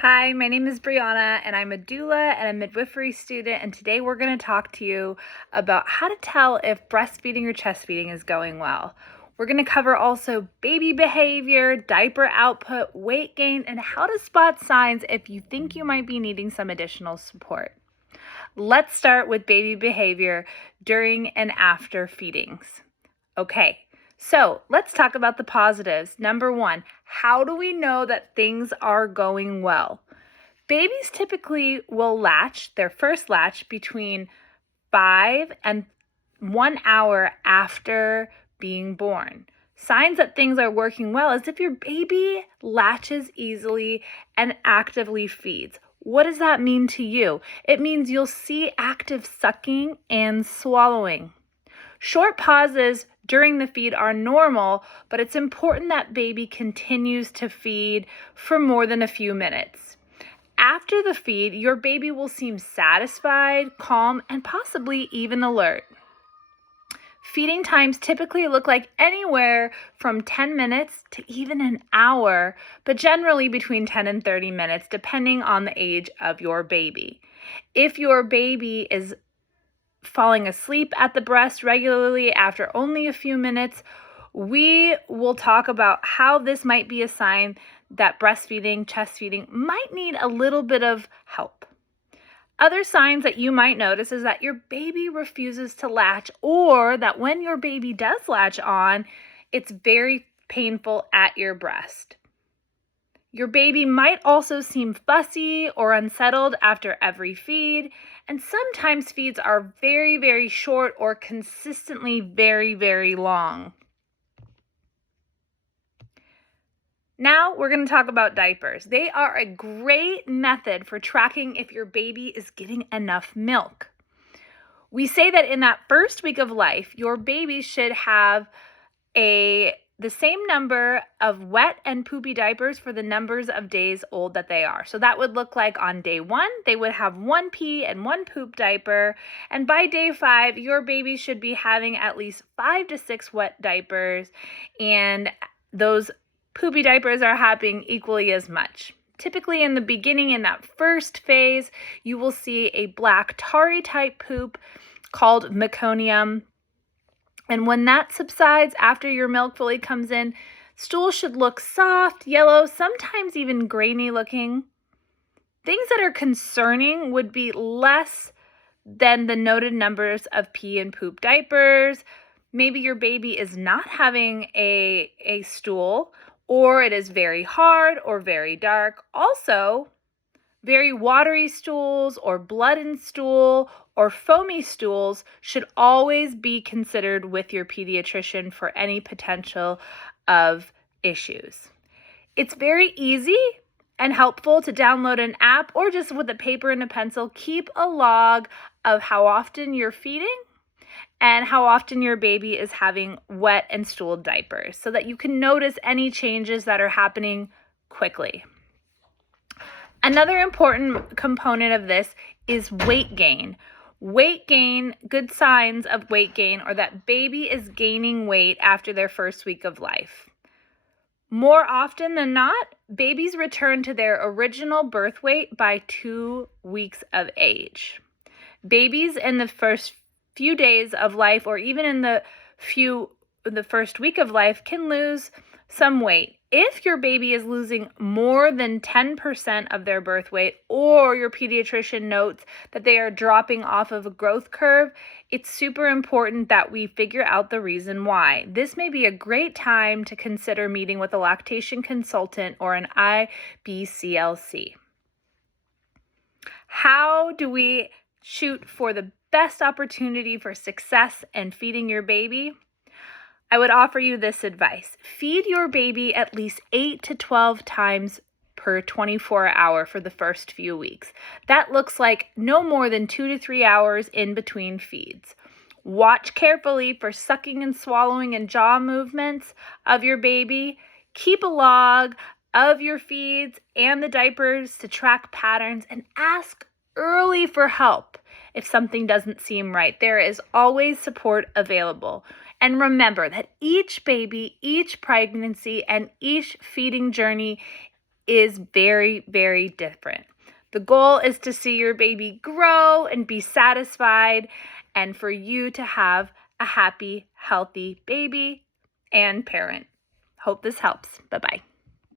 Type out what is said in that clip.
Hi, my name is Brianna, and I'm a doula and a midwifery student, and today we're going to talk to you about how to tell if breastfeeding or chest feeding is going well. We're going to cover also baby behavior, diaper output, weight gain, and how to spot signs if you think you might be needing some additional support. Let's start with baby behavior during and after feedings. Okay, so let's talk about the positives. Number one, how do we know that things are going well? Babies typically will latch their first latch between 5 and 1 hour after being born. Signs that things are working well is if your baby latches easily and actively feeds. What does that mean to you? It means you'll see active sucking and swallowing. Short pauses during the feed are normal, but it's important that baby continues to feed for more than a few minutes. After the feed, your baby will seem satisfied, calm, and possibly even alert. Feeding times typically look like anywhere from 10 minutes to even an hour, but generally between 10 and 30 minutes, depending on the age of your baby. If your baby is falling asleep at the breast regularly after only a few minutes, we will talk about how this might be a sign that breastfeeding, chest feeding might need a little bit of help. Other signs that you might notice is that your baby refuses to latch, or that when your baby does latch on, it's very painful at your breast. Your baby might also seem fussy or unsettled after every feed, and sometimes feeds are very, very short or consistently very, very long. Now we're going to talk about diapers. They are a great method for tracking if your baby is getting enough milk. We say that in that first week of life, your baby should have the same number of wet and poopy diapers for the numbers of days old that they are. So that would look like on day 1, they would have 1 pee and 1 poop diaper. And by day 5, your baby should be having at least 5 to 6 wet diapers. And those poopy diapers are happening equally as much. Typically in the beginning, in that first phase, you will see a black tarry type poop called meconium. And when that subsides after your milk fully comes in, stool should look soft, yellow, sometimes even grainy looking. Things that are concerning would be less than the noted numbers of pee and poop diapers. Maybe your baby is not having a stool, or it is very hard or very dark. Also, very watery stools or blood in stool or foamy stools should always be considered with your pediatrician for any potential of issues. It's very easy and helpful to download an app or just with a paper and a pencil, keep a log of how often you're feeding and how often your baby is having wet and stooled diapers so that you can notice any changes that are happening quickly. Another important component of this is weight gain. Weight gain, good signs of weight gain are that baby is gaining weight after their first week of life. More often than not, babies return to their original birth weight by 2 weeks of age. Babies in the first few days of life, or even in the first week of life, can lose some weight. If your baby is losing more than 10% of their birth weight, or your pediatrician notes that they are dropping off of a growth curve, it's super important that we figure out the reason why. This may be a great time to consider meeting with a lactation consultant or an IBCLC. How do we shoot for the best opportunity for success in feeding your baby? I would offer you this advice. Feed your baby at least 8 to 12 times per 24 hour for the first few weeks. That looks like no more than 2 to 3 hours in between feeds. Watch carefully for sucking and swallowing and jaw movements of your baby. Keep a log of your feeds and the diapers to track patterns, and ask early for help if something doesn't seem right. There is always support available. And remember that each baby, each pregnancy, and each feeding journey is very, very different. The goal is to see your baby grow and be satisfied, and for you to have a happy, healthy baby and parent. Hope this helps. Bye-bye.